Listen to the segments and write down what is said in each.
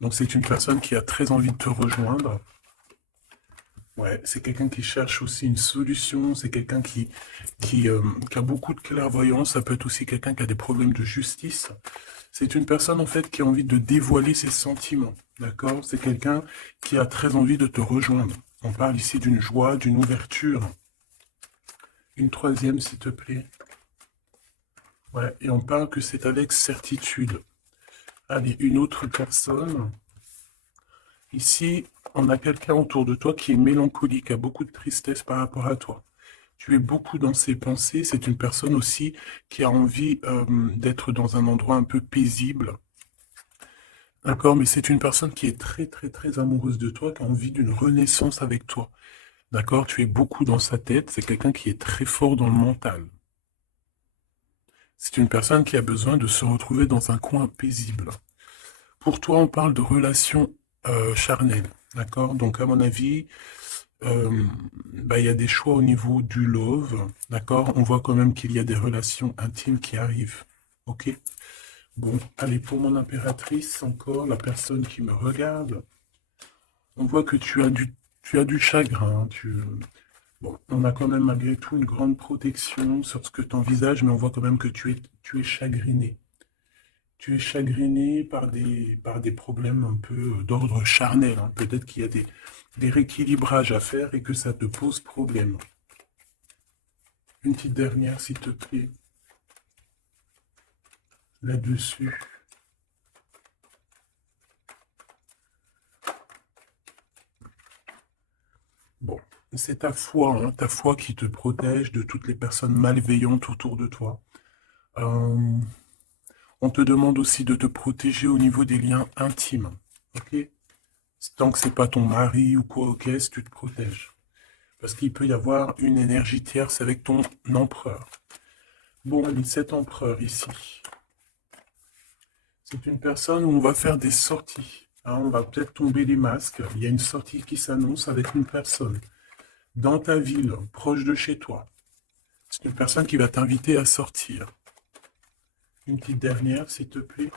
Donc c'est une personne qui a très envie de te rejoindre. Ouais, c'est quelqu'un qui cherche aussi une solution, c'est quelqu'un qui a beaucoup de clairvoyance, ça peut être aussi quelqu'un qui a des problèmes de justice. C'est une personne en fait qui a envie de dévoiler ses sentiments, d'accord? C'est quelqu'un qui a très envie de te rejoindre. On parle ici d'une joie, d'une ouverture. Une troisième, s'il te plaît. Ouais, et on parle que c'est avec certitude. Allez, une autre personne. Ici, on a quelqu'un autour de toi qui est mélancolique, qui a beaucoup de tristesse par rapport à toi. Tu es beaucoup dans ses pensées. C'est une personne aussi qui a envie d'être dans un endroit un peu paisible. D'accord, mais c'est une personne qui est très, très, très amoureuse de toi, qui a envie d'une renaissance avec toi. D'accord, tu es beaucoup dans sa tête. C'est quelqu'un qui est très fort dans le mental. C'est une personne qui a besoin de se retrouver dans un coin paisible. Pour toi, on parle de relations charnelles. D'accord, donc à mon avis, euh, il y a des choix au niveau du love. D'accord, on voit quand même qu'il y a des relations intimes qui arrivent. Ok. Bon, allez, pour mon impératrice, encore, la personne qui me regarde, on voit que tu as du chagrin. Bon, on a quand même malgré tout une grande protection sur ce que tu envisages, mais on voit quand même que tu es chagriné. Tu es chagriné par des problèmes un peu d'ordre charnel, hein. Peut-être qu'il y a des rééquilibrages à faire et que ça te pose problème. Une petite dernière, s'il te plaît, là-dessus. Bon, c'est ta foi qui te protège de toutes les personnes malveillantes autour de toi. Euh, on te demande aussi de te protéger au niveau des liens intimes. Ok? Tant que c'est pas ton mari ou quoi, ok, si tu te protèges. Parce qu'il peut y avoir une énergie tierce avec ton empereur. Bon, allez, cet empereur ici, c'est une personne où on va faire des sorties. Hein, on va peut-être tomber les masques. Il y a une sortie qui s'annonce avec une personne dans ta ville, proche de chez toi. C'est une personne qui va t'inviter à sortir. Une petite dernière, s'il te plaît.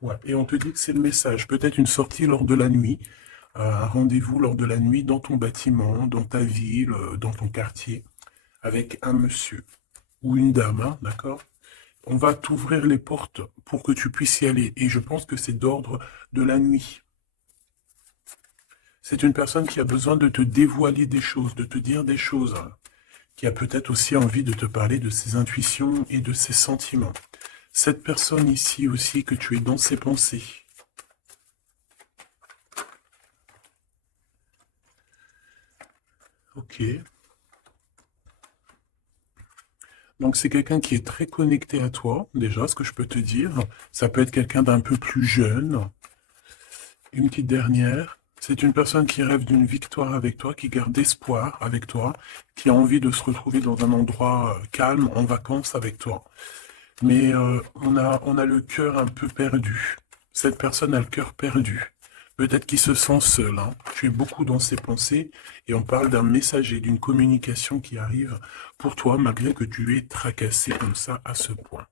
Ouais. Et on te dit que c'est le message. Peut-être une sortie lors de la nuit, un rendez-vous lors de la nuit dans ton bâtiment, dans ta ville, dans ton quartier, avec un monsieur ou une dame, hein, d'accord? On va t'ouvrir les portes pour que tu puisses y aller. Et je pense que c'est d'ordre de la nuit. C'est une personne qui a besoin de te dévoiler des choses, de te dire des choses, hein, qui a peut-être aussi envie de te parler de ses intuitions et de ses sentiments. Cette personne ici aussi, que tu es dans ses pensées. Ok. Donc c'est quelqu'un qui est très connecté à toi, déjà, ce que je peux te dire. Ça peut être quelqu'un d'un peu plus jeune. Une petite dernière. C'est une personne qui rêve d'une victoire avec toi, qui garde espoir avec toi, qui a envie de se retrouver dans un endroit calme, en vacances avec toi. Mais on a le cœur un peu perdu. Cette personne a le cœur perdu. Peut-être qu'il se sent seul, hein. Tu es beaucoup dans ses pensées et on parle d'un messager, d'une communication qui arrive pour toi malgré que tu es tracassé comme ça à ce point.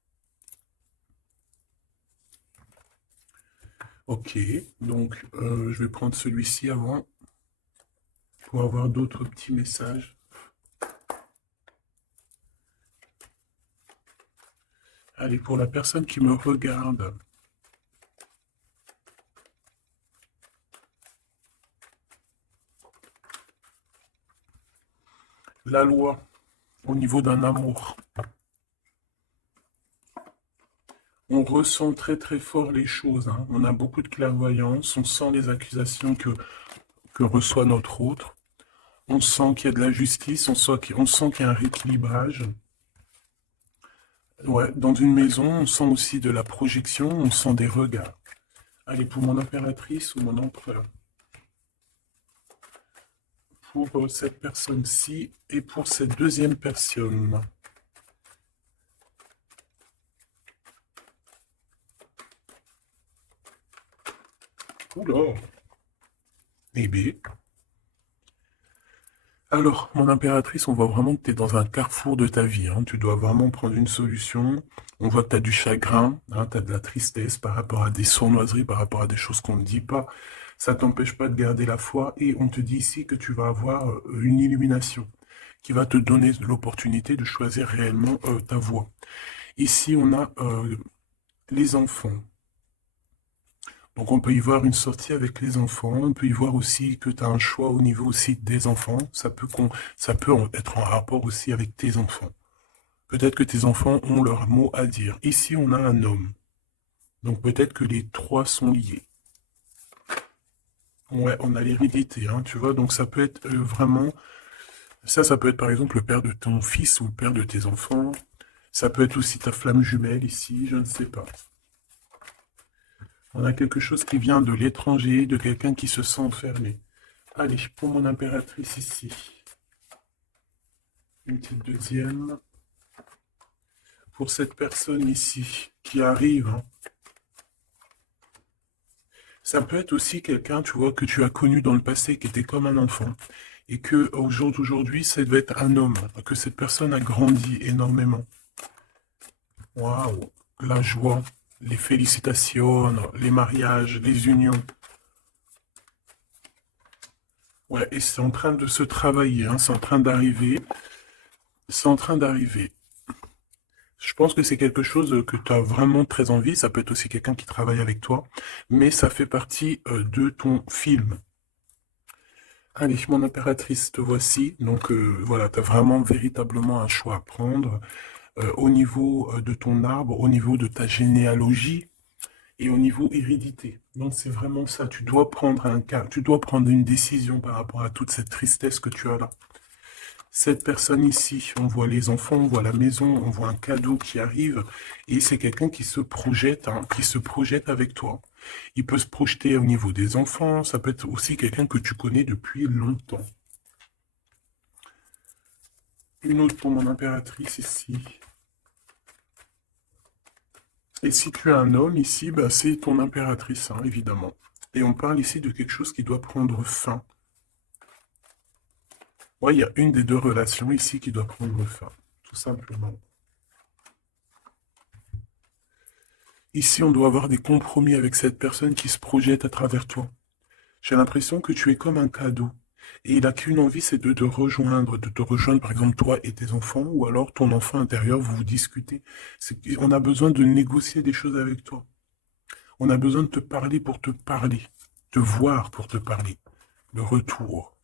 Ok, donc je vais prendre celui-ci avant pour avoir d'autres petits messages. Allez, pour la personne qui me regarde, la loi au niveau d'un amour. On ressent très très fort les choses, hein. On a beaucoup de clairvoyance, on sent les accusations que reçoit notre autre. On sent qu'il y a de la justice, on sent qu'il y a un rééquilibrage. Ouais, dans une maison, on sent aussi de la projection, on sent des regards. Allez, pour mon impératrice ou mon empereur, pour cette personne-ci et pour cette deuxième personne. Oula, eh bien, Alors, mon impératrice, on voit vraiment que tu es dans un carrefour de ta vie, hein. Tu dois vraiment prendre une solution. On voit que tu as du chagrin, hein, tu as de la tristesse par rapport à des sournoiseries, par rapport à des choses qu'on ne dit pas. Ça t'empêche pas de garder la foi et on te dit ici que tu vas avoir une illumination qui va te donner l'opportunité de choisir réellement ta voie. Ici, on a les enfants. Donc on peut y voir une sortie avec les enfants, on peut y voir aussi que tu as un choix au niveau aussi des enfants, ça peut être en rapport aussi avec tes enfants. Peut-être que tes enfants ont leur mot à dire. Ici on a un homme, donc peut-être que les trois sont liés. Ouais, on a l'hérédité, hein, tu vois, donc ça peut être vraiment, ça peut être par exemple le père de ton fils ou le père de tes enfants, ça peut être aussi ta flamme jumelle ici, je ne sais pas. On a quelque chose qui vient de l'étranger, de quelqu'un qui se sent enfermé. Allez, pour mon impératrice ici. Une petite deuxième. Pour cette personne ici qui arrive, hein. Ça peut être aussi quelqu'un, tu vois, que tu as connu dans le passé, qui était comme un enfant. Et que au jour d'aujourd'hui, ça devait être un homme. Que cette personne a grandi énormément. Waouh! La joie, les félicitations, les mariages, les unions. Ouais, et c'est en train de se travailler, hein, c'est en train d'arriver. C'est en train d'arriver. Je pense que c'est quelque chose que tu as vraiment très envie. Ça peut être aussi quelqu'un qui travaille avec toi, mais ça fait partie de ton film. Allez, mon impératrice, te voici. Donc voilà, tu as vraiment véritablement un choix à prendre au niveau de ton arbre, au niveau de ta généalogie et au niveau hérédité. Donc c'est vraiment ça. Tu dois prendre un cas, tu dois prendre une décision par rapport à toute cette tristesse que tu as là. Cette personne ici, on voit les enfants, on voit la maison, on voit un cadeau qui arrive, et c'est quelqu'un qui se projette, hein, qui se projette avec toi. Il peut se projeter au niveau des enfants, ça peut être aussi quelqu'un que tu connais depuis longtemps. Une autre pour mon impératrice ici. Et si tu as un homme ici, bah, c'est ton impératrice, hein, évidemment. Et on parle ici de quelque chose qui doit prendre fin. Ouais, il y a une des deux relations ici qui doit prendre fin, tout simplement. Ici, on doit avoir des compromis avec cette personne qui se projette à travers toi. J'ai l'impression que tu es comme un cadeau. Et il n'a qu'une envie, c'est de te rejoindre, par exemple toi et tes enfants, ou alors ton enfant intérieur, vous vous discutez. On a besoin de négocier des choses avec toi. On a besoin de te parler pour te parler, te voir pour te parler, le retour.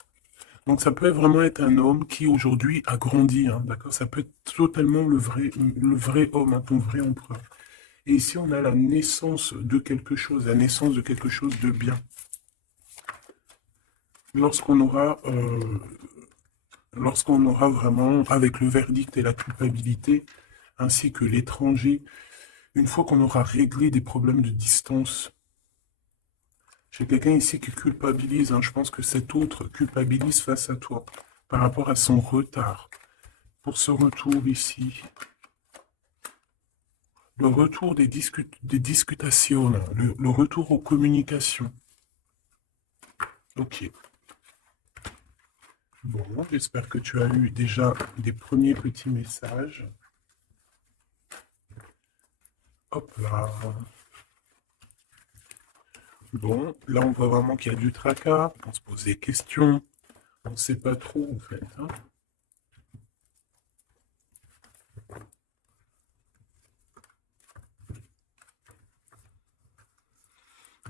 Donc ça peut vraiment être un homme qui aujourd'hui a grandi, hein, d'accord? Ça peut être totalement le vrai homme, hein, ton vrai empereur. Et ici, on a la naissance de quelque chose, la naissance de quelque chose de bien. Lorsqu'on aura vraiment, avec le verdict et la culpabilité, ainsi que l'étranger, une fois qu'on aura réglé des problèmes de distance, j'ai quelqu'un ici qui culpabilise, hein, je pense que cet autre culpabilise face à toi, par rapport à son retard. Pour ce retour ici, le retour des discutations, là, le retour aux communications. Ok. Bon, j'espère que tu as eu déjà des premiers petits messages. Hop là. Bon, là on voit vraiment qu'il y a du tracas, on se pose des questions, on ne sait pas trop en fait, hein.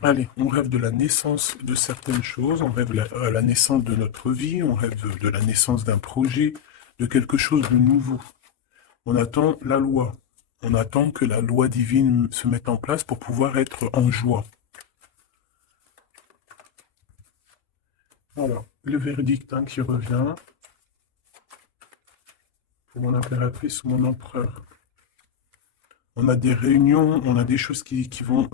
Allez, on rêve de la naissance de certaines choses, on rêve la naissance de notre vie, on rêve de la naissance d'un projet, de quelque chose de nouveau. On attend la loi. On attend que la loi divine se mette en place pour pouvoir être en joie. Voilà, le verdict, hein, qui revient pour mon impératrice ou mon empereur. On a des réunions, on a des choses qui vont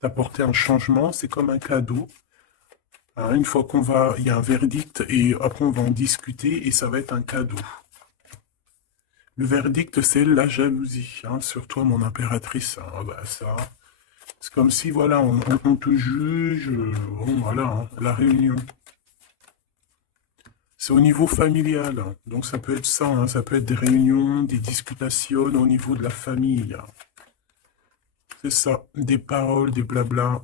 t'apporter un changement. C'est comme un cadeau. Alors, une fois il y a un verdict et après on va en discuter et ça va être un cadeau. Le verdict, c'est la jalousie, hein, sur toi, mon impératrice. Ah bah ça, c'est comme si, voilà, on te juge. Bon, voilà, hein, la réunion. C'est au niveau familial, hein. Donc ça peut être ça, hein. Ça peut être des réunions, des discutations au niveau de la famille. C'est ça, des paroles, des blabla.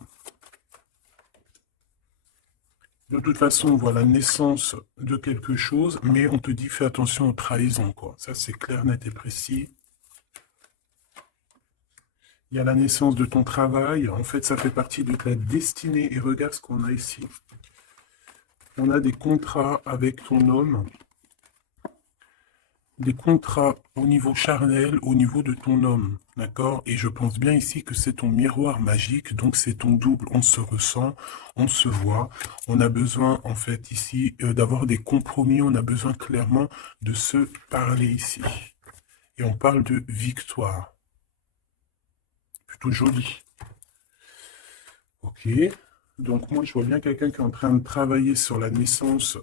De toute façon, on voit la naissance de quelque chose, mais on te dit fais attention aux trahisons, quoi. Ça, c'est clair, net et précis. Il y a la naissance de ton travail. En fait, ça fait partie de ta destinée. Et regarde ce qu'on a ici. On a des contrats avec ton homme. Des contrats au niveau charnel, au niveau de ton homme. D'accord? Et je pense bien ici que c'est ton miroir magique. Donc, c'est ton double. On se ressent, on se voit. On a besoin, en fait, ici, d'avoir des compromis. On a besoin clairement de se parler ici. Et on parle de victoire. Plutôt joli. Ok. Donc moi, je vois bien quelqu'un qui est en train de travailler sur la naissance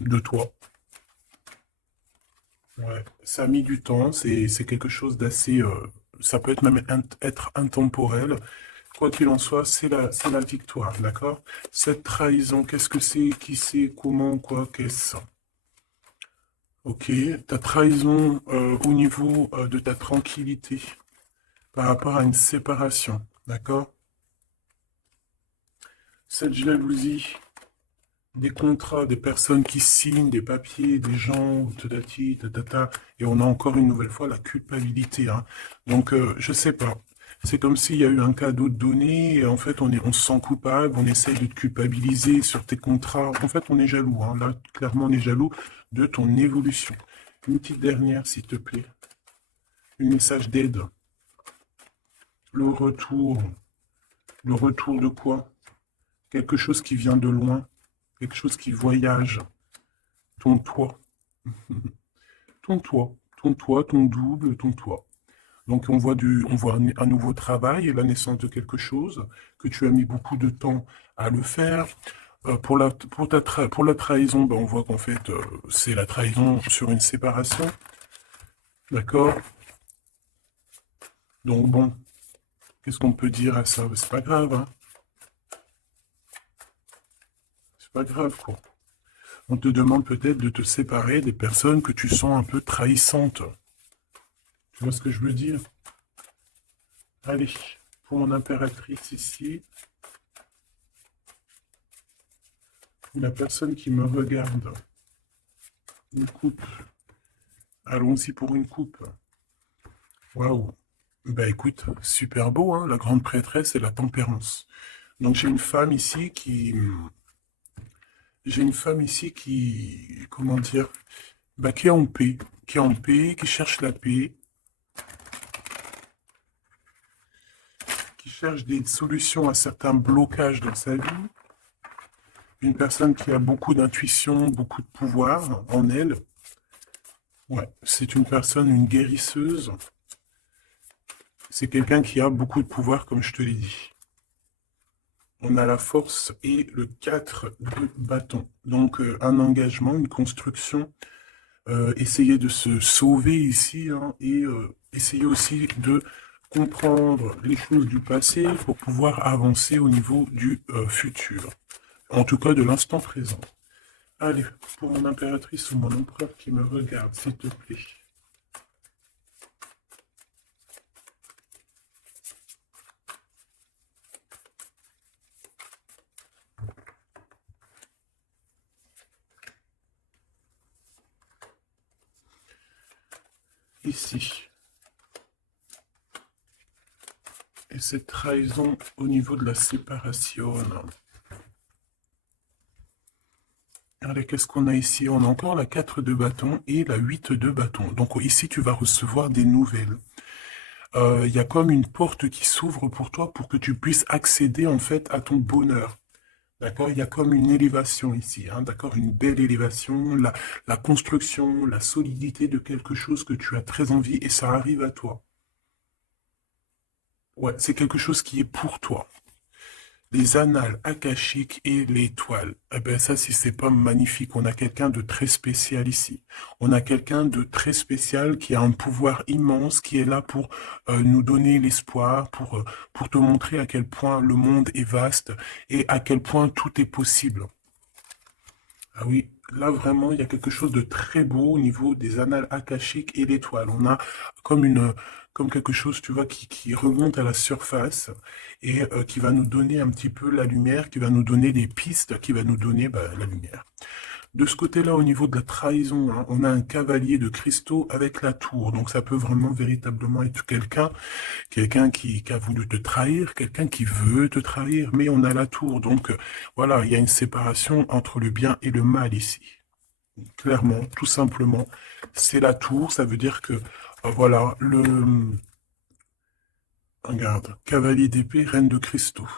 de toi. Ouais, ça a mis du temps. C'est quelque chose d'assez... ça peut être même être intemporel. Quoi qu'il en soit, c'est la victoire, d'accord? Cette trahison, qu'est-ce que c'est? Qui c'est? Comment? Quoi? Qu'est-ce? Ok. Ta trahison au niveau de ta tranquillité par rapport à une séparation, d'accord? Cette jalousie, des contrats, des personnes qui signent, des papiers, des gens, tatati, tatata, et on a encore une nouvelle fois la culpabilité, hein. Donc, je sais pas. C'est comme s'il y a eu un cadeau de donné, et en fait, on se sent coupable, on essaye de te culpabiliser sur tes contrats. En fait, on est jaloux, hein. Là, clairement, on est jaloux de ton évolution. Une petite dernière, s'il te plaît. Un message d'aide. Le retour. Le retour de quoi? Quelque chose qui vient de loin. Quelque chose qui voyage. Ton toit. Ton toit. Ton toit, ton double, ton toit. Donc on voit un nouveau travail et la naissance de quelque chose que tu as mis beaucoup de temps à le faire. Pour la trahison, ben, on voit qu'en fait c'est la trahison sur une séparation. D'accord? Donc bon, qu'est-ce qu'on peut dire à ça? C'est pas grave, hein? C'est pas grave, quoi. On te demande peut-être de te séparer des personnes que tu sens un peu trahissantes. Tu vois ce que je veux dire? Allez, pour mon impératrice ici, la personne qui me regarde, une coupe. Allons-y pour une coupe. Waouh. Bah écoute, super beau, hein, la grande prêtresse et la tempérance. Donc j'ai une femme ici qui... J'ai une femme ici qui... Comment dire? Bah qui est en paix. Qui est en paix, qui cherche la paix. Qui cherche des solutions à certains blocages dans sa vie. Une personne qui a beaucoup d'intuition, beaucoup de pouvoir en elle. Ouais, c'est une personne, une guérisseuse. C'est quelqu'un qui a beaucoup de pouvoir, comme je te l'ai dit. On a la force et le 4 de bâton. Donc, un engagement, une construction. Essayer de se sauver ici, hein, et essayer aussi de comprendre les choses du passé pour pouvoir avancer au niveau du futur. En tout cas, de l'instant présent. Allez, pour mon impératrice ou mon empereur qui me regarde, s'il te plaît. Ici. Et cette trahison au niveau de la séparation. Allez, qu'est-ce qu'on a ici? On a encore la 4 de bâton et la 8 de bâton. Donc ici, tu vas recevoir des nouvelles. Il y a comme une porte qui s'ouvre pour toi pour que tu puisses accéder en fait à ton bonheur. D'accord? Il y a comme une élévation ici, hein, d'accord? Une belle élévation, la construction, la solidité de quelque chose que tu as très envie et ça arrive à toi. Ouais, c'est quelque chose qui est pour toi. Les annales akashiques et l'étoile. Eh ben ça, si c'est pas magnifique, on a quelqu'un de très spécial ici. On a quelqu'un de très spécial qui a un pouvoir immense, qui est là pour nous donner l'espoir, pour te montrer à quel point le monde est vaste et à quel point tout est possible. Ah oui, là, vraiment, il y a quelque chose de très beau au niveau des annales akashiques et l'étoile. On a comme comme quelque chose, tu vois, qui remonte à la surface et qui va nous donner un petit peu la lumière, qui va nous donner des pistes, qui va nous donner bah, la lumière. De ce côté-là, au niveau de la trahison, hein, on a un cavalier de cristaux avec la tour. Donc ça peut vraiment véritablement être quelqu'un qui a voulu te trahir, quelqu'un qui veut te trahir, mais on a la tour. Donc voilà, il y a une séparation entre le bien et le mal ici. Clairement, tout simplement, c'est la tour. Ça veut dire que voilà, regarde, cavalier d'épée, reine de cristaux.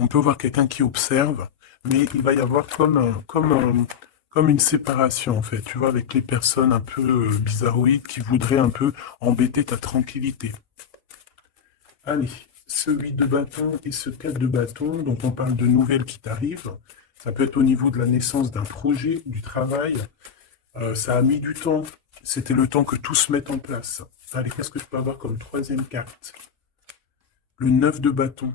On peut voir quelqu'un qui observe, mais il va y avoir comme une séparation, en fait, tu vois, avec les personnes un peu bizarroïdes qui voudraient un peu embêter ta tranquillité. Allez, ce 8 de bâton et ce 4 de bâton, donc on parle de nouvelles qui t'arrivent. Ça peut être au niveau de la naissance d'un projet, du travail. Ça a mis du temps. C'était le temps que tout se mette en place. Allez, qu'est-ce que je peux avoir comme troisième carte? Le 9 de bâton.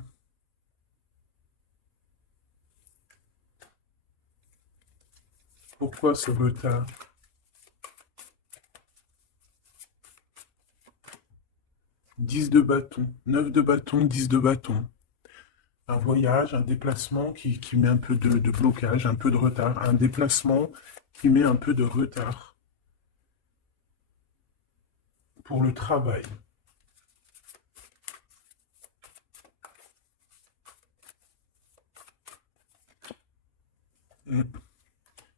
Pourquoi ce retard? 10 de bâton, 9 de bâton, 10 de bâton. Un voyage, un déplacement qui met un peu de blocage, un peu de retard. Un déplacement qui met un peu de retard pour le travail.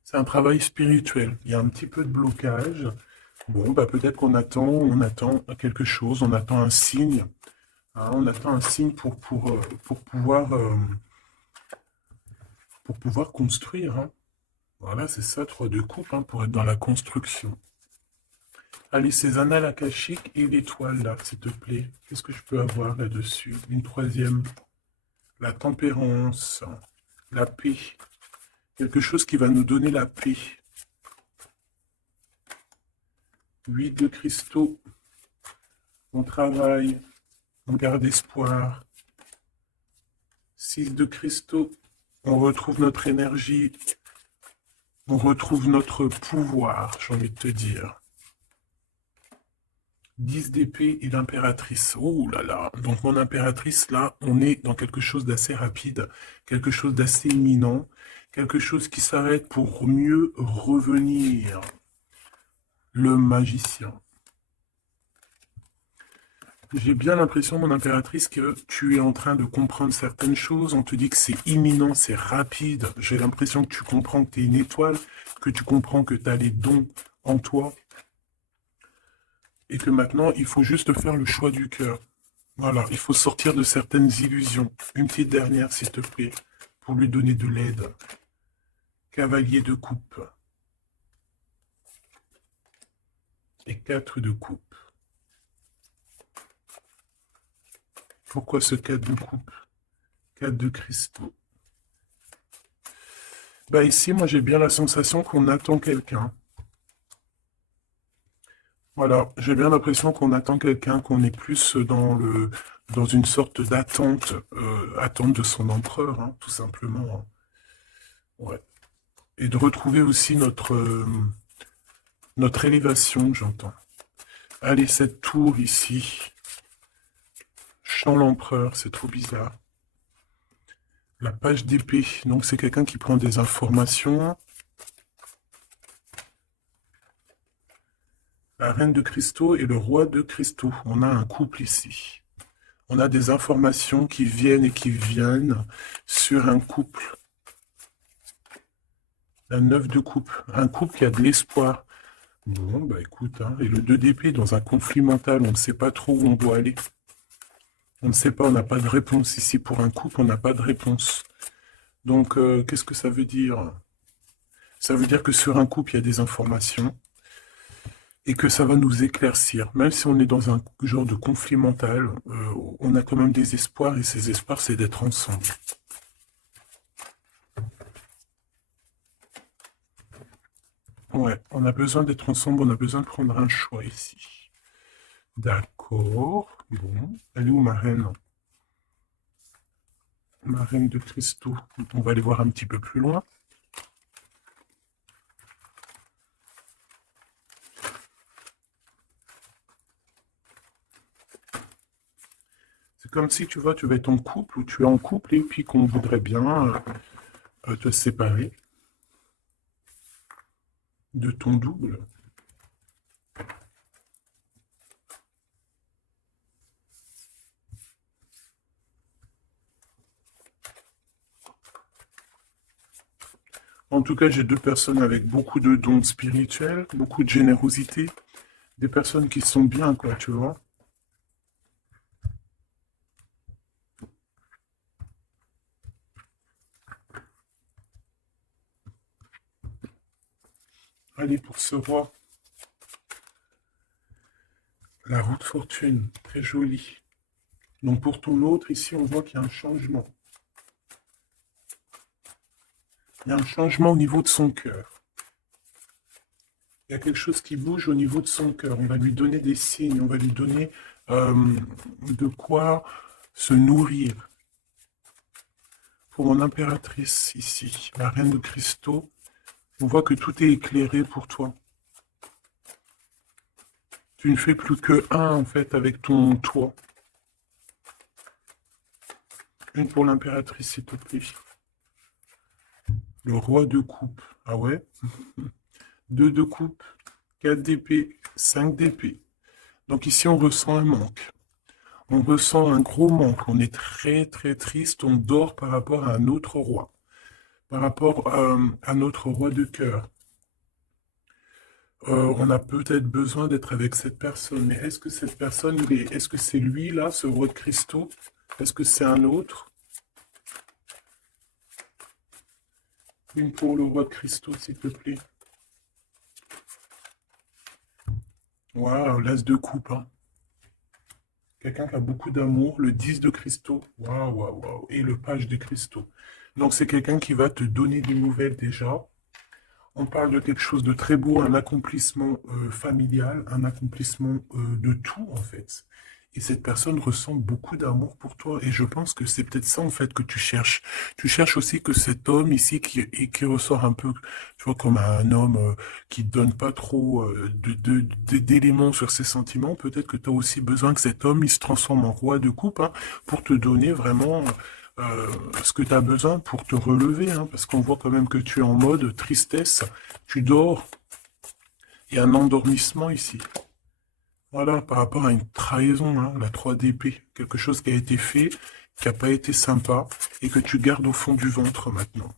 C'est un travail spirituel. Il y a un petit peu de blocage. Bon, bah peut-être on attend quelque chose, on attend un signe. Hein, on attend un signe pour pouvoir construire. Hein. Voilà, c'est ça, 3 de coupe, hein, pour être dans la construction. Allez, ces annales akashiques et l'étoile, là, s'il te plaît. Qu'est-ce que je peux avoir là-dessus? Une troisième. La tempérance, la paix. Quelque chose qui va nous donner la paix. 8 de cristaux. On travaille. On garde espoir. 6 de cristaux. On retrouve notre énergie. On retrouve notre pouvoir, j'ai envie de te dire. 10 d'épée et l'impératrice. Oh là là. Donc mon impératrice, là, on est dans quelque chose d'assez rapide, quelque chose d'assez imminent, quelque chose qui s'arrête pour mieux revenir. Le magicien. J'ai bien l'impression, mon impératrice, que tu es en train de comprendre certaines choses. On te dit que c'est imminent, c'est rapide. J'ai l'impression que tu comprends que tu es une étoile, que tu comprends que tu as les dons en toi. Et que maintenant, il faut juste faire le choix du cœur. Voilà, il faut sortir de certaines illusions. Une petite dernière, s'il te plaît, pour lui donner de l'aide. Cavalier de coupe. Et 4 de coupe. Pourquoi ce 4 de coupe? 4 de cristaux. Bah ici, moi j'ai bien la sensation qu'on attend quelqu'un. Voilà, j'ai bien l'impression qu'on attend quelqu'un, qu'on est plus dans une sorte d'attente, attente de son empereur, hein, tout simplement. Hein. Ouais. Et de retrouver aussi notre élévation, j'entends. Allez, cette tour ici. Chant l'empereur, c'est trop bizarre. La page d'épée, donc c'est quelqu'un qui prend des informations. La reine de cristaux et le roi de cristaux. On a un couple ici. On a des informations qui viennent et qui viennent sur un couple. La 9 de coupe. Un couple qui a de l'espoir. Bon, bah écoute, hein, et le 2 d'épée dans un conflit mental, on ne sait pas trop où on doit aller. On ne sait pas, on n'a pas de réponse ici. Pour un couple, on n'a pas de réponse. Donc, qu'est-ce que ça veut dire? Ça veut dire que sur un couple, il y a des informations et que ça va nous éclaircir. Même si on est dans un genre de conflit mental, on a quand même des espoirs et ces espoirs, c'est d'être ensemble. Ouais, on a besoin d'être ensemble, on a besoin de prendre un choix ici. D'accord. Bon, elle est où ma reine? Ma reine de cristaux. On va aller voir un petit peu plus loin. C'est comme si, tu vois, tu vas être en couple ou tu es en couple et puis qu'on voudrait bien te séparer de ton double. En tout cas, j'ai deux personnes avec beaucoup de dons spirituels, beaucoup de générosité, des personnes qui sont bien, quoi, tu vois. Allez, pour ce roi, la roue de fortune, très jolie. Donc pour ton autre, ici, on voit qu'il y a un changement. Il y a un changement au niveau de son cœur. Il y a quelque chose qui bouge au niveau de son cœur. On va lui donner des signes, on va lui donner de quoi se nourrir. Pour mon impératrice ici, la reine de cristaux, on voit que tout est éclairé pour toi. Tu ne fais plus que un, en fait, avec ton toit. Une pour l'impératrice, s'il te plaît. Le roi de coupe. Ah ouais? 2 de coupe, 4 d'épée, 5 d'épée. Donc ici, on ressent un manque. On ressent un gros manque. On est très, très triste. On dort par rapport à un autre roi. Par rapport à notre roi de cœur. On a peut-être besoin d'être avec cette personne. Mais est-ce que cette personne, est-ce que c'est lui, là, ce roi de cristaux? Est-ce que c'est un autre? Une pour le roi de cristaux, s'il te plaît. Waouh, l'as de coupe, hein. Quelqu'un qui a beaucoup d'amour, le 10 de cristaux. Waouh, waouh, waouh. Et le page de cristaux. Donc c'est quelqu'un qui va te donner des nouvelles déjà. On parle de quelque chose de très beau, un accomplissement familial, un accomplissement de tout en fait. Et cette personne ressent beaucoup d'amour pour toi. Et je pense que c'est peut-être ça en fait que tu cherches. Tu cherches aussi que cet homme ici qui ressort un peu, tu vois, comme un homme qui donne pas trop d'éléments sur ses sentiments. Peut-être que tu as aussi besoin que cet homme il se transforme en roi de coupe hein, pour te donner vraiment ce que tu as besoin pour te relever, hein, parce qu'on voit quand même que tu es en mode tristesse, tu dors, il y a un endormissement ici. Voilà, par rapport à une trahison, hein, la 3 d'épée, quelque chose qui a été fait, qui n'a pas été sympa, et que tu gardes au fond du ventre maintenant.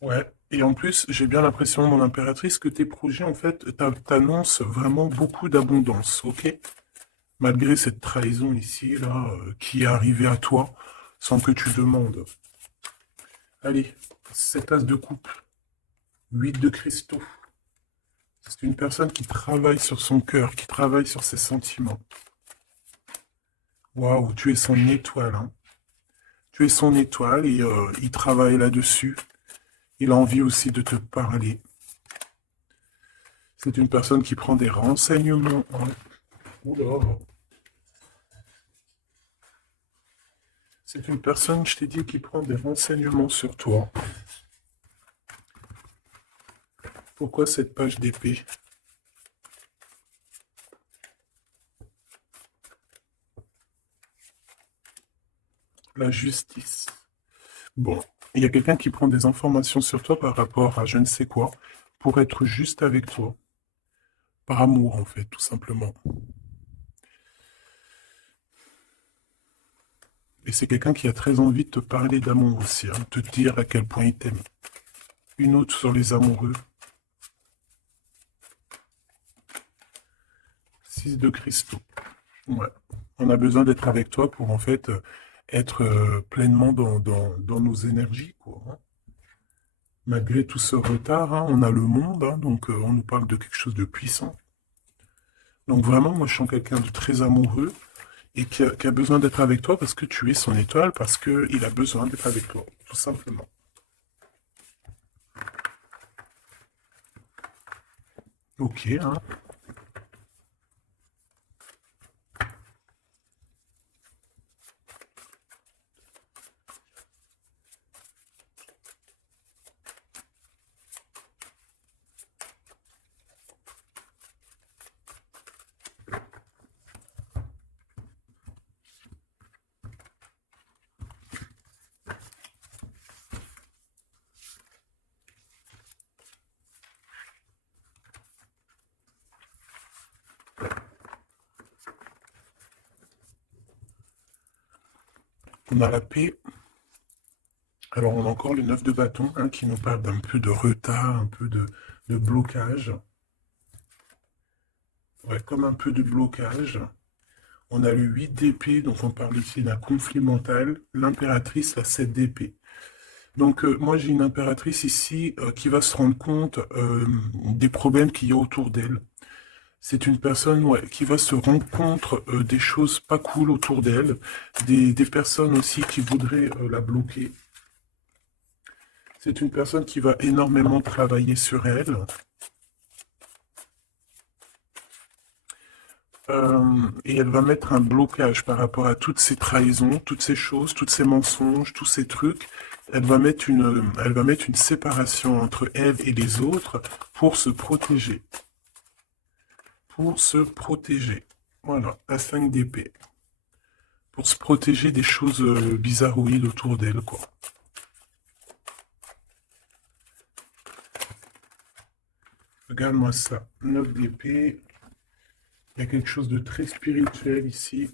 Ouais, et en plus, j'ai bien l'impression, mon impératrice, que tes projets, en fait, t'annoncent vraiment beaucoup d'abondance, ok? Malgré cette trahison ici, là, qui est arrivée à toi, sans que tu demandes. Allez, 7 as de coupe, 8 de cristaux. C'est une personne qui travaille sur son cœur, qui travaille sur ses sentiments. Waouh, tu es son étoile, hein. Tu es son étoile et il travaille là-dessus. Il a envie aussi de te parler. C'est une personne qui prend des renseignements. Hein. Oula. C'est une personne, je t'ai dit, qui prend des renseignements sur toi. Pourquoi cette page d'épée? La justice. Bon, il y a quelqu'un qui prend des informations sur toi par rapport à je ne sais quoi, pour être juste avec toi. Par amour, en fait, tout simplement. Et c'est quelqu'un qui a très envie de te parler d'amour aussi, hein, de te dire à quel point il t'aime. Une autre sur les amoureux. 6 de cristaux. Ouais. On a besoin d'être avec toi pour en fait être pleinement dans nos énergies, quoi. Hein. Malgré tout ce retard, hein, on a le monde, hein, donc on nous parle de quelque chose de puissant. Donc vraiment, moi je sens quelqu'un de très amoureux et qui a besoin d'être avec toi parce que tu es son étoile, parce qu'il a besoin d'être avec toi, tout simplement. Ok, hein. On a la paix. Alors, on a encore le 9 de bâton, hein, qui nous parle d'un peu de retard, un peu de blocage. Ouais, comme un peu de blocage. On a le 8 d'épée, donc on parle ici d'un conflit mental. L'impératrice, la 7 d'épée. Donc, moi, j'ai une impératrice ici qui va se rendre compte des problèmes qu'il y a autour d'elle. C'est une personne, ouais, qui va se rendre compte des choses pas cool autour d'elle, des personnes aussi qui voudraient la bloquer. C'est une personne qui va énormément travailler sur elle. Et elle va mettre un blocage par rapport à toutes ces trahisons, toutes ces choses, tous ces mensonges, tous ces trucs. Elle va mettre une séparation entre elle et les autres pour se protéger. Pour se protéger. Voilà, la 5 d'épée. Pour se protéger des choses bizarroïdes autour d'elle, quoi. Regarde-moi ça. 9 d'épée. Il y a quelque chose de très spirituel ici.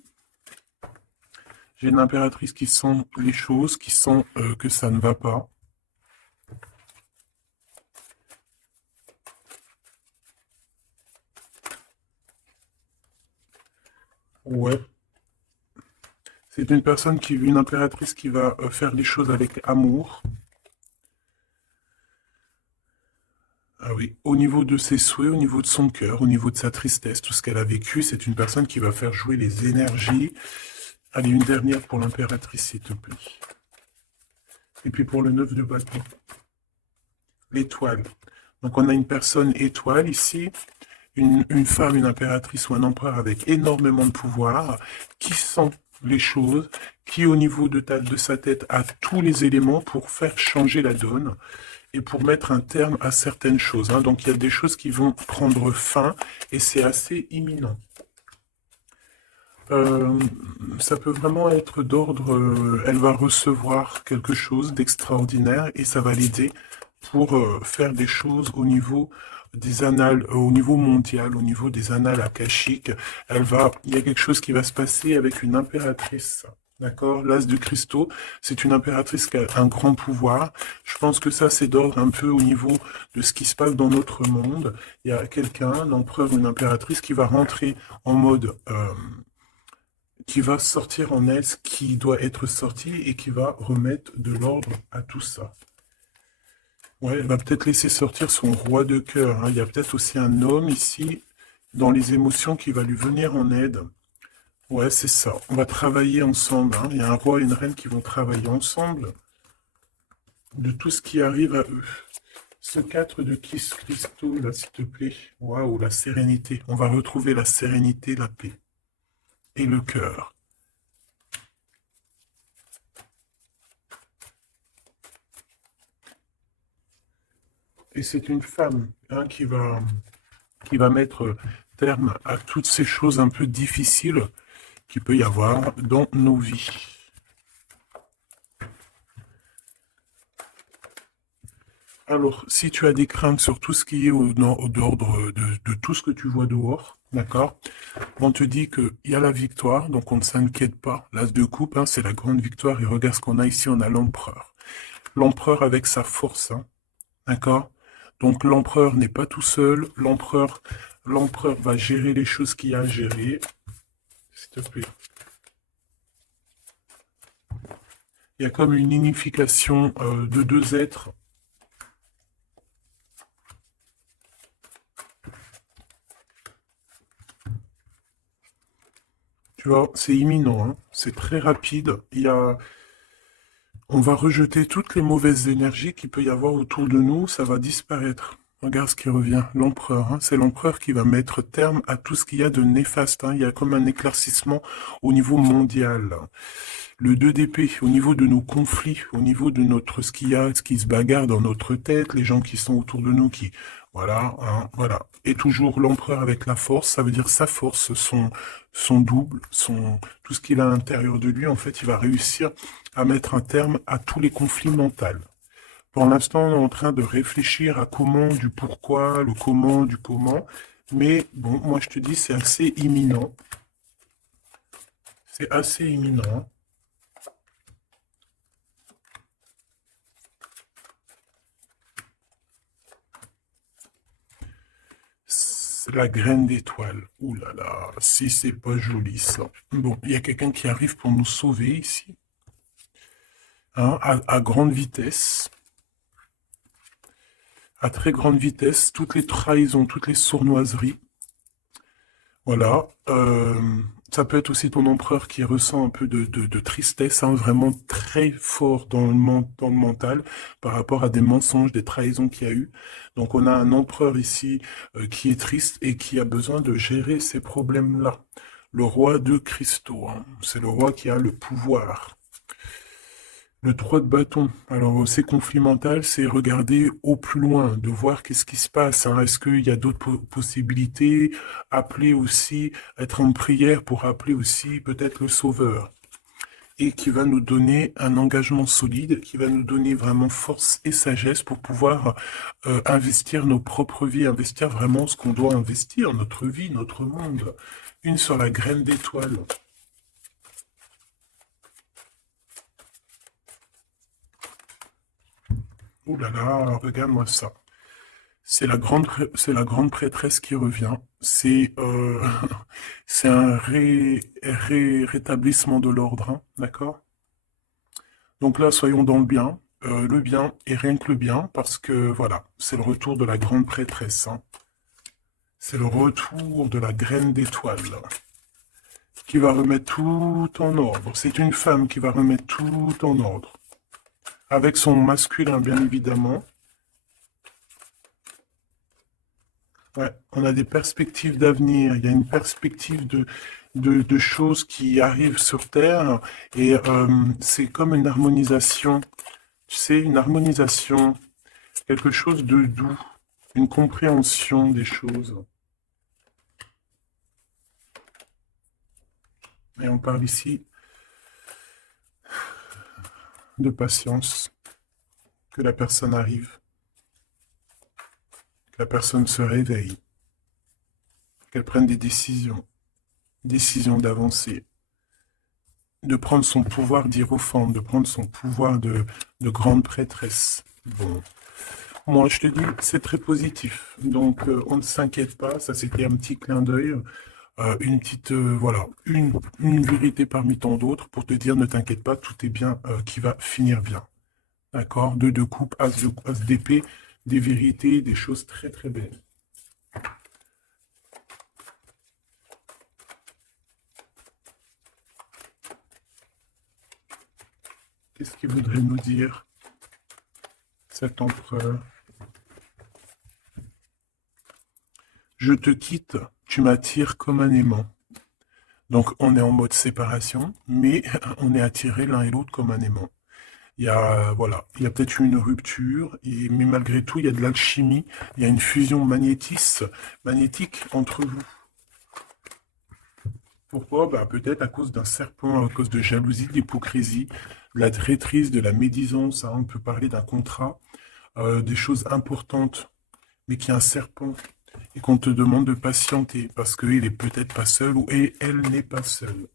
J'ai une impératrice qui sent les choses, qui sent que ça ne va pas. Ouais. C'est une impératrice qui va faire les choses avec amour. Ah oui, au niveau de ses souhaits, au niveau de son cœur, au niveau de sa tristesse, tout ce qu'elle a vécu, c'est une personne qui va faire jouer les énergies. Allez, une dernière pour l'impératrice, s'il te plaît. Et puis pour le 9 de bâton. L'étoile. Donc on a une personne étoile ici, une femme, une impératrice ou un empereur avec énormément de pouvoir, qui sent les choses, qui au niveau de sa tête a tous les éléments pour faire changer la donne et pour mettre un terme à certaines choses, hein. Donc il y a des choses qui vont prendre fin et c'est assez imminent. Euh, Ça peut vraiment être d'ordre, elle va recevoir quelque chose d'extraordinaire et ça va l'aider pour faire des choses au niveau des annales, au niveau mondial, au niveau des annales akashiques. Il y a quelque chose qui va se passer avec une impératrice. D'accord? L'as de cristaux, c'est une impératrice qui a un grand pouvoir. Je pense que ça, c'est d'ordre un peu au niveau de ce qui se passe dans notre monde. Il y a quelqu'un, un empereur ou une impératrice, qui va rentrer en mode qui va sortir en elle ce qui doit être sorti et qui va remettre de l'ordre à tout ça. Ouais, elle va peut-être laisser sortir son roi de cœur, hein. Il y a peut-être aussi un homme ici, dans les émotions, qui va lui venir en aide. Ouais, c'est ça. On va travailler ensemble, hein. Il y a un roi et une reine qui vont travailler ensemble de tout ce qui arrive à eux. Ce 4 de Kiss Cristaux, là, s'il te plaît. Waouh, la sérénité. On va retrouver la sérénité, la paix et le cœur. Et c'est une femme, hein, qui va mettre terme à toutes ces choses un peu difficiles qu'il peut y avoir dans nos vies. Alors, si tu as des craintes sur tout ce qui est d'ordre de tout ce que tu vois dehors, d'accord, on te dit qu'il y a la victoire, donc on ne s'inquiète pas. L'as de coupe, hein, c'est la grande victoire. Et regarde ce qu'on a ici, on a l'empereur. L'empereur avec sa force, hein, d'accord. Donc l'empereur n'est pas tout seul. L'empereur va gérer les choses qu'il y a à gérer. S'il te plaît. Il y a comme une unification de deux êtres. Tu vois, c'est imminent, hein. C'est très rapide. On va rejeter toutes les mauvaises énergies qu'il peut y avoir autour de nous, ça va disparaître. Regarde ce qui revient, l'empereur. Hein. C'est l'empereur qui va mettre terme à tout ce qu'il y a de néfaste. Hein. Il y a comme un éclaircissement au niveau mondial. Le 2 d'épée, au niveau de nos conflits, au niveau de notre ce qu'il y a, ce qui se bagarre dans notre tête, les gens qui sont autour de nous, qui voilà, hein, voilà. Et toujours l'empereur avec la force, ça veut dire sa force, son double, tout ce qu'il a à l'intérieur de lui, en fait, il va réussir à mettre un terme à tous les conflits mentaux. Pour l'instant, on est en train de réfléchir à comment, du pourquoi, le comment, du comment. Mais bon, moi je te dis, c'est assez imminent. C'est assez imminent. C'est la graine d'étoile. Ouh là là, si c'est pas joli ça. Bon, il y a quelqu'un qui arrive pour nous sauver ici. Hein, à grande vitesse. À très grande vitesse, toutes les trahisons, toutes les sournoiseries. Voilà. Ça peut être aussi ton empereur qui ressent un peu de tristesse, hein, vraiment très fort dans le mental par rapport à des mensonges, des trahisons qu'il y a eu. Donc on a un empereur ici qui est triste et qui a besoin de gérer ces problèmes-là. Le roi de cristaux, hein, c'est le roi qui a le pouvoir. Le 3 de bâton. Alors, c'est conflit mental, c'est regarder au plus loin, de voir qu'est-ce qui se passe. Hein. Est-ce qu'il y a d'autres possibilités? Appeler aussi, être en prière pour appeler aussi peut-être le Sauveur. Et qui va nous donner un engagement solide, qui va nous donner vraiment force et sagesse pour pouvoir investir nos propres vies, investir vraiment ce qu'on doit investir, notre vie, notre monde. Une sur la graine d'étoile. Ouh là là, regarde-moi ça. C'est la grande prêtresse qui revient. C'est c'est un rétablissement de l'ordre, hein, d'accord? Donc là, soyons dans le bien et rien que le bien, parce que voilà, c'est le retour de la grande prêtresse. Hein. C'est le retour de la graine d'étoile qui va remettre tout en ordre. C'est une femme qui va remettre tout en ordre. Avec son masculin, bien évidemment. Ouais, on a des perspectives d'avenir, il y a une perspective de choses qui arrivent sur Terre et c'est comme une harmonisation, tu sais, une harmonisation, quelque chose de doux, une compréhension des choses. Et on parle ici de patience, que la personne arrive, que la personne se réveille, qu'elle prenne des décisions, décisions d'avancer, de prendre son pouvoir d'hiérophant, de prendre son pouvoir de grande prêtresse. Bon, moi je te dis, c'est très positif. Donc on ne s'inquiète pas, ça c'était un petit clin d'œil, une petite, voilà, une vérité parmi tant d'autres pour te dire ne t'inquiète pas, tout est bien qui va finir bien. D'accord? Deux de coupe, as d'épée, des vérités, des choses très très belles. Qu'est-ce qu'il voudrait nous dire, cet empereur? Je te quitte, tu m'attires comme un aimant. Donc on est en mode séparation, mais on est attirés l'un et l'autre comme un aimant. Il y a, voilà, il y a peut-être eu une rupture, mais malgré tout, il y a de l'alchimie, il y a une fusion magnétique entre vous. Pourquoi? Bah, peut-être à cause d'un serpent, à cause de jalousie, d'hypocrisie, de la traîtrise, de la médisance. Hein, on peut parler d'un contrat, des choses importantes, mais qu'il y a un serpent et qu'on te demande de patienter parce qu'il est peut-être pas seul ou et elle n'est pas seule.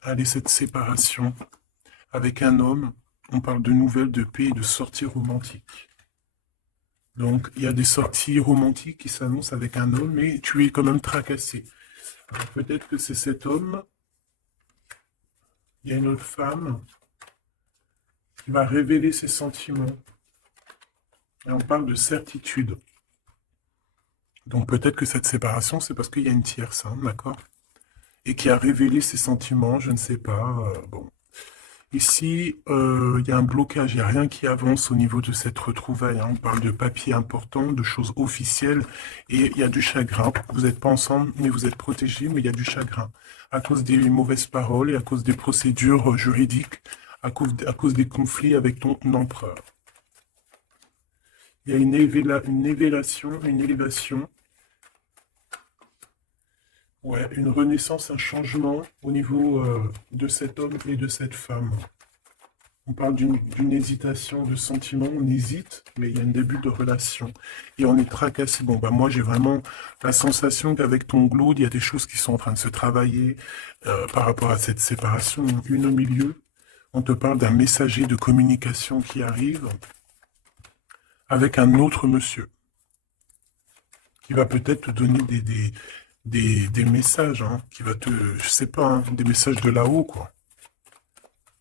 Allez, cette séparation avec un homme, on parle de nouvelles, de paix et de sorties romantiques. Donc, il y a des sorties romantiques qui s'annoncent avec un homme, mais tu es quand même tracassé. Alors, peut-être que c'est cet homme, il y a une autre femme qui va révéler ses sentiments. Et on parle de certitude. Donc, peut-être que cette séparation, c'est parce qu'il y a une tierce, hein, d'accord? et qui a révélé ses sentiments, je ne sais pas. Bon. Ici, il y a un blocage, il n'y a rien qui avance au niveau de cette retrouvaille, hein. On parle de papiers importants, de choses officielles, et il y a du chagrin. Vous n'êtes pas ensemble, mais vous êtes protégés, mais il y a du chagrin. À cause des mauvaises paroles et à cause des procédures juridiques, à cause des conflits avec ton empereur. Il y a une évélation, une élévation, ouais, une renaissance, un changement au niveau de cet homme et de cette femme. On parle d'une hésitation de sentiment, on hésite, mais il y a un début de relation. Et on est tracassé. Bon, bah moi j'ai vraiment la sensation qu'avec ton Glaude, il y a des choses qui sont en train de se travailler par rapport à cette séparation. Une au milieu, on te parle d'un messager de communication qui arrive avec un autre monsieur, qui va peut-être te donner des messages, hein, qui va te, je sais pas, hein, des messages de là-haut, quoi.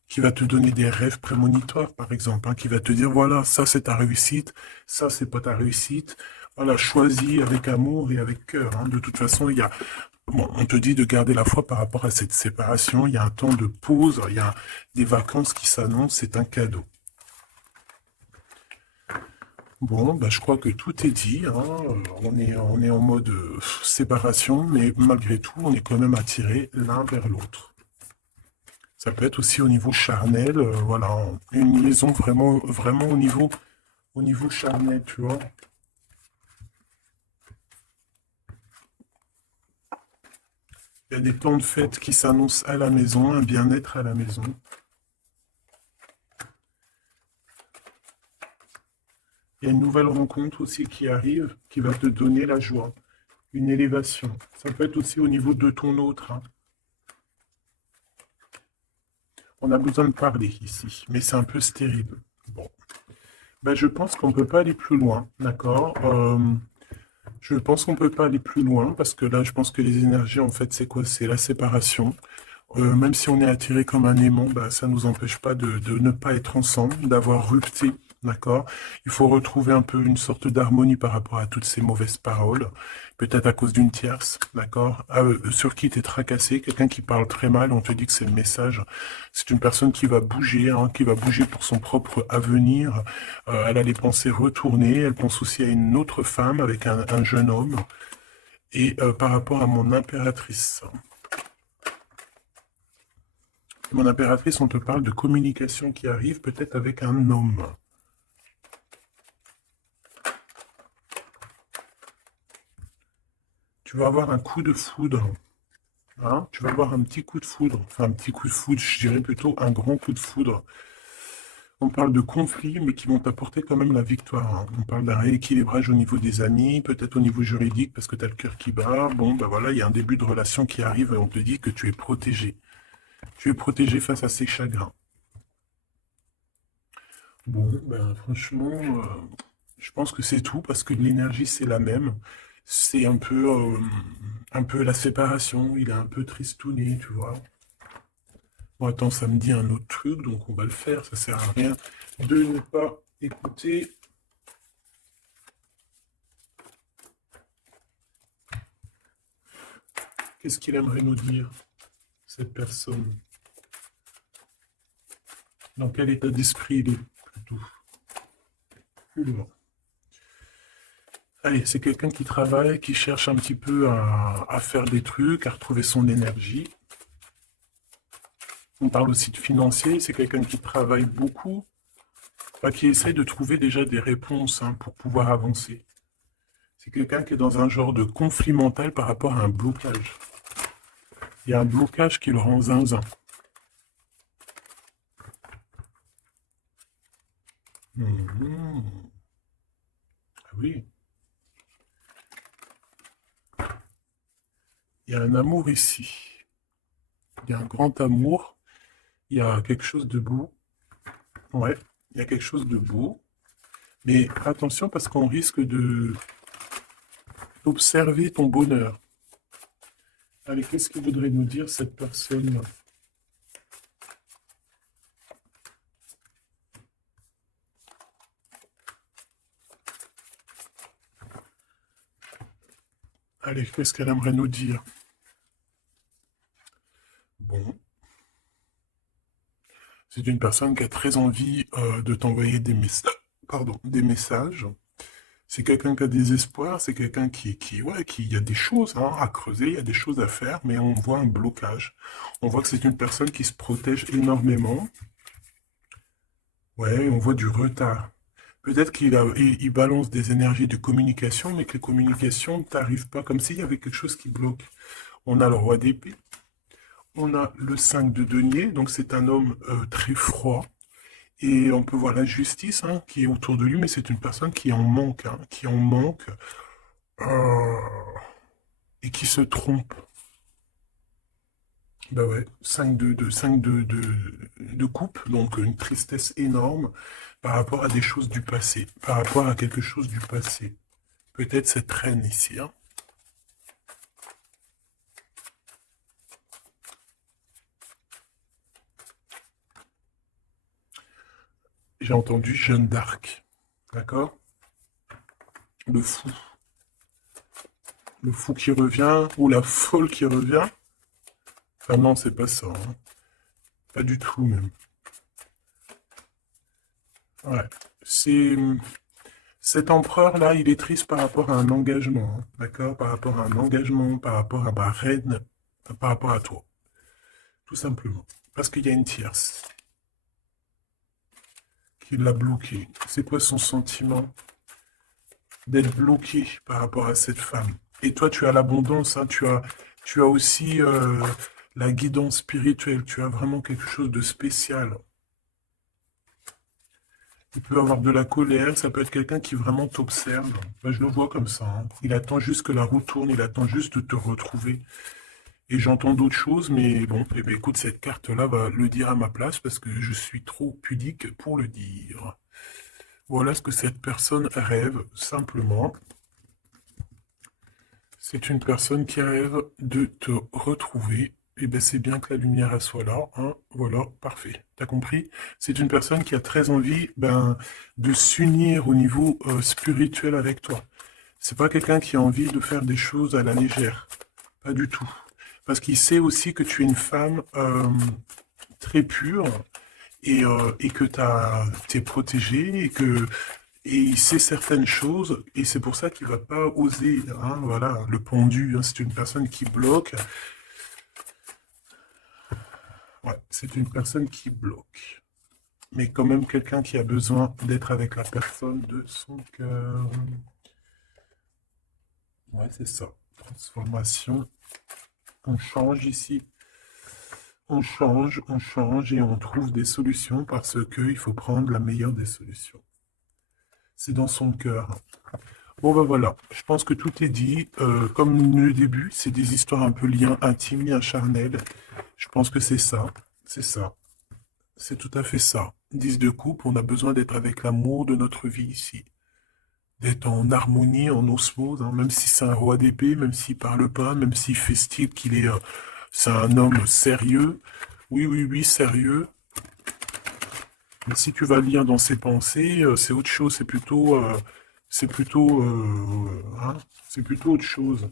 Qui va te donner des rêves prémonitoires, par exemple, hein, qui va te dire, voilà, ça c'est ta réussite, ça c'est pas ta réussite. Voilà, choisis avec amour et avec cœur, hein. De toute façon, il y a, bon, on te dit de garder la foi par rapport à cette séparation. Il y a un temps de pause, il y a des vacances qui s'annoncent, c'est un cadeau. Bon, bah, je crois que tout est dit, hein. On est en mode séparation, mais malgré tout, on est quand même attirés l'un vers l'autre. Ça peut être aussi au niveau charnel, voilà, une liaison vraiment, vraiment au niveau charnel, tu vois. Il y a des temps de fête qui s'annoncent à la maison, un bien-être à la maison. Il y a une nouvelle rencontre aussi qui arrive, qui va te donner la joie, une élévation. Ça peut être aussi au niveau de ton autre, hein. On a besoin de parler ici, mais c'est un peu stérile. Bon. Ben, je pense qu'on ne peut pas aller plus loin, d'accord? Je pense qu'on ne peut pas aller plus loin parce que là, je pense que les énergies, en fait, c'est quoi? C'est la séparation. Même si on est attiré comme un aimant, bah, ça ne nous empêche pas de ne pas être ensemble, d'avoir rupté, d'accord? Il faut retrouver un peu une sorte d'harmonie par rapport à toutes ces mauvaises paroles, peut-être à cause d'une tierce, d'accord? Sur qui tu es tracassé, quelqu'un qui parle très mal, on te dit que c'est le message. C'est une personne qui va bouger, hein, qui va bouger pour son propre avenir. Elle a les pensées retournées, elle pense aussi à une autre femme avec un jeune homme. Et par rapport à mon impératrice. Mon impératrice, on te parle de communication qui arrive peut-être avec un homme. Tu vas avoir un coup de foudre. Hein, tu vas avoir un petit coup de foudre. Enfin, un petit coup de foudre, je dirais plutôt un grand coup de foudre. On parle de conflits, mais qui vont t'apporter quand même la victoire, hein. On parle d'un rééquilibrage au niveau des amis, peut-être au niveau juridique, parce que tu as le cœur qui bat. Bon, ben voilà, il y a un début de relation qui arrive et on te dit que tu es protégé. Tu es protégé face à ces chagrins. Bon, ben franchement, je pense que c'est tout parce que l'énergie c'est la même. C'est un peu la séparation. Il est un peu tristouné, tu vois. Bon, attends, ça me dit un autre truc, donc on va le faire. Ça sert à rien de ne pas écouter. Qu'est-ce qu'il aimerait nous dire, cette personne? Dans quel état d'esprit il est plutôt? Oula. Allez, c'est quelqu'un qui travaille, qui cherche un petit peu à faire des trucs, à retrouver son énergie. On parle aussi de financier, c'est quelqu'un qui travaille beaucoup, enfin, qui essaie de trouver déjà des réponses, hein, pour pouvoir avancer. C'est quelqu'un qui est dans un genre de conflit mental par rapport à un blocage. Il y a un blocage qui le rend zinzin. Mhm. Ah oui, il y a un amour ici. Il y a un grand amour. Il y a quelque chose de beau. Ouais, il y a quelque chose de beau. Mais attention parce qu'on risque de d'observer ton bonheur. Allez, qu'est-ce que voudrait nous dire cette personne? Allez, qu'est-ce qu'elle aimerait nous dire? Bon, c'est une personne qui a très envie de t'envoyer des messages. Pardon, des messages. C'est quelqu'un qui a des espoirs, c'est quelqu'un ouais, qui, il y a des choses hein, à creuser, il y a des choses à faire, mais on voit un blocage. On voit que c'est une personne qui se protège énormément. Ouais, on voit du retard. Peut-être il balance des énergies de communication, mais que les communications ne t'arrivent pas, comme s'il y avait quelque chose qui bloque. On a le roi d'épée, on a le 5 de denier, donc c'est un homme très froid. Et on peut voir l'injustice hein, qui est autour de lui, mais c'est une personne qui en manque, hein, qui en manque euh, et qui se trompe. Bah ouais, 5 de coupe, donc une tristesse énorme par rapport à des choses du passé, par rapport à quelque chose du passé. Peut-être cette reine ici, hein. J'ai entendu Jeanne d'Arc, d'accord? Le fou. Le fou qui revient, ou la folle qui revient. Ah non, c'est pas ça, hein. Pas du tout même. Ouais. C'est cet empereur-là, il est triste par rapport à un engagement, hein, d'accord? Par rapport à un engagement, par rapport à ma reine, par rapport à toi, tout simplement. Parce qu'il y a une tierce qui l'a bloqué. C'est quoi son sentiment d'être bloqué par rapport à cette femme? Et toi, tu as l'abondance, hein, tu as aussi la guidance spirituelle, tu as vraiment quelque chose de spécial. Il peut avoir de la colère, ça peut être quelqu'un qui vraiment t'observe. Moi, je le vois comme ça, hein. Il attend juste que la roue tourne, il attend juste de te retrouver. Et j'entends d'autres choses, mais bon, eh bien, écoute, cette carte-là va le dire à ma place parce que je suis trop pudique pour le dire. Voilà ce que cette personne rêve, simplement. C'est une personne qui rêve de te retrouver. Et bien, c'est bien que la lumière elle soit là, hein. Voilà, parfait. T'as compris? C'est une personne qui a très envie, ben, de s'unir au niveau spirituel avec toi. C'est pas quelqu'un qui a envie de faire des choses à la légère. Pas du tout. Parce qu'il sait aussi que tu es une femme très pure et que tu es protégée et il sait certaines choses et c'est pour ça qu'il va pas oser. Hein, voilà, le pendu, hein, c'est une personne qui bloque. Ouais, c'est une personne qui bloque. Mais quand même quelqu'un qui a besoin d'être avec la personne de son cœur. Ouais, c'est ça. Transformation. On change ici. On change et on trouve des solutions parce qu'il faut prendre la meilleure des solutions. C'est dans son cœur. Bon ben voilà, je pense que tout est dit. Comme le début, c'est des histoires un peu liens intimes, liens charnels. Je pense que c'est ça. C'est ça. C'est tout à fait ça. 10 de coupe, on a besoin d'être avec l'amour de notre vie ici. D'être en harmonie, en osmose, hein, même si c'est un roi d'épée, même s'il parle pas, même s'il fait style qu'il est... c'est un homme sérieux. Oui, oui, oui, sérieux. Mais si tu vas lire dans ses pensées, c'est autre chose. C'est plutôt... hein, c'est plutôt autre chose.